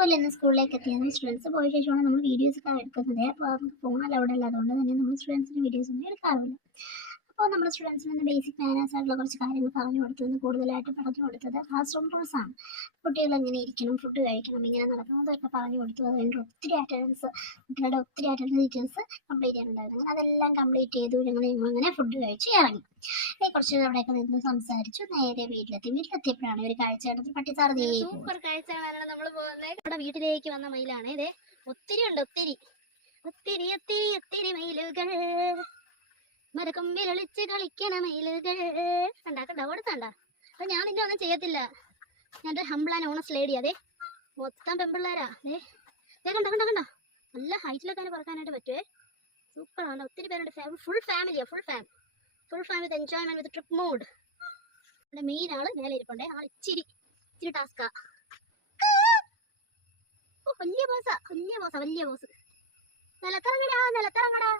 അതുപോലെ തന്നെ സ്കൂളിലേക്ക് എത്തിയത് സ്റ്റുഡൻസ് പോയ ശേഷമാണ് നമ്മൾ വീഡിയോസ് ഒക്കെ എടുക്കുന്നത്. അപ്പോൾ നമുക്ക് ഫോൺ അലൗഡ് അല്ല, അതുകൊണ്ട് തന്നെ നമ്മൾ സ്റ്റുഡൻസിന് വീഡിയോസ് ഒന്നും എടുക്കാറില്ല. അപ്പോൾ നമ്മുടെ സ്റ്റുഡൻസിന് ബേസിക് മാനേഴ്സ് ആയിട്ടുള്ള കുറച്ച് കാര്യങ്ങൾ പറഞ്ഞു കൊടുത്തത്, കൂടുതലായിട്ട് പറഞ്ഞു കൊടുത്തത് ക്ലാസ് റൂം റൂൾസ് ആണ്. കുട്ടികൾ എങ്ങനെ ഇരിക്കണം, ഫുഡ് കഴിക്കണം, ഇങ്ങനെ നടക്കണം, അതൊക്കെ പറഞ്ഞു കൊടുത്തു. അതുകൊണ്ട് ഒത്തിരി അറ്റൻഡൻസ് ടീച്ചേഴ്സ് കംപ്ലീറ്റ് ചെയ്യാനുണ്ടായിരുന്നു. അങ്ങനെ അതെല്ലാം കംപ്ലീറ്റ് ചെയ്തു. ഞങ്ങൾ അങ്ങനെ ഫുഡ് കഴിച്ച് ഇറങ്ങി. കുറച്ച് അവിടെയൊക്കെ നിന്ന് സംസാരിച്ചു. നേരെ വീട്ടിലെത്തിയപ്പോഴാണ് ഒരു കാഴ്ച കണ്ടത്. പട്ടിസാറ് സൂപ്പർ കാഴ്ച കാണാനാണ് നമ്മൾ പോകുന്നത്. നമ്മുടെ വീട്ടിലേക്ക് വന്ന മയിലാണ് ഇത്. ഒത്തിരി ഉണ്ട്, ഒത്തിരി ഒത്തിരി ഒത്തിരി ഒത്തിരി മയിലുകൾ, മരക്കൊമ്പിലൊളിച്ച് കളിക്കണ മയിലുകൾ. കണ്ടാ ഓടുത്താണ്ടാ. അപ്പൊ ഞാൻ നിന്നെ ഒന്നും ചെയ്യത്തില്ല. ഞാൻ ഹംബിൾ ആൻഡ് ഓണസ്റ്റ് ലേഡി. അതെ, മൊത്തം പെമ്പിള്ളേരാ. കണ്ടോ നല്ല ഹൈറ്റിലൊക്കെ അതിന് പറക്കാനായിട്ട് പറ്റുമേ. സൂപ്പറാണ്. ഒത്തിരി പേരുണ്ട്. ഫുൾ ഫാമിലിയാ, full family with enjoyment with trip mood. നമ്മുടെ മെയിൻ ആള് മേലെ ഇരിപ്പുണ്ടേ. ആൾ ഇച്ചിരി ടാസ്കാ. വലിയ ബോസ്. നിലത്തിറങ്ങടാ.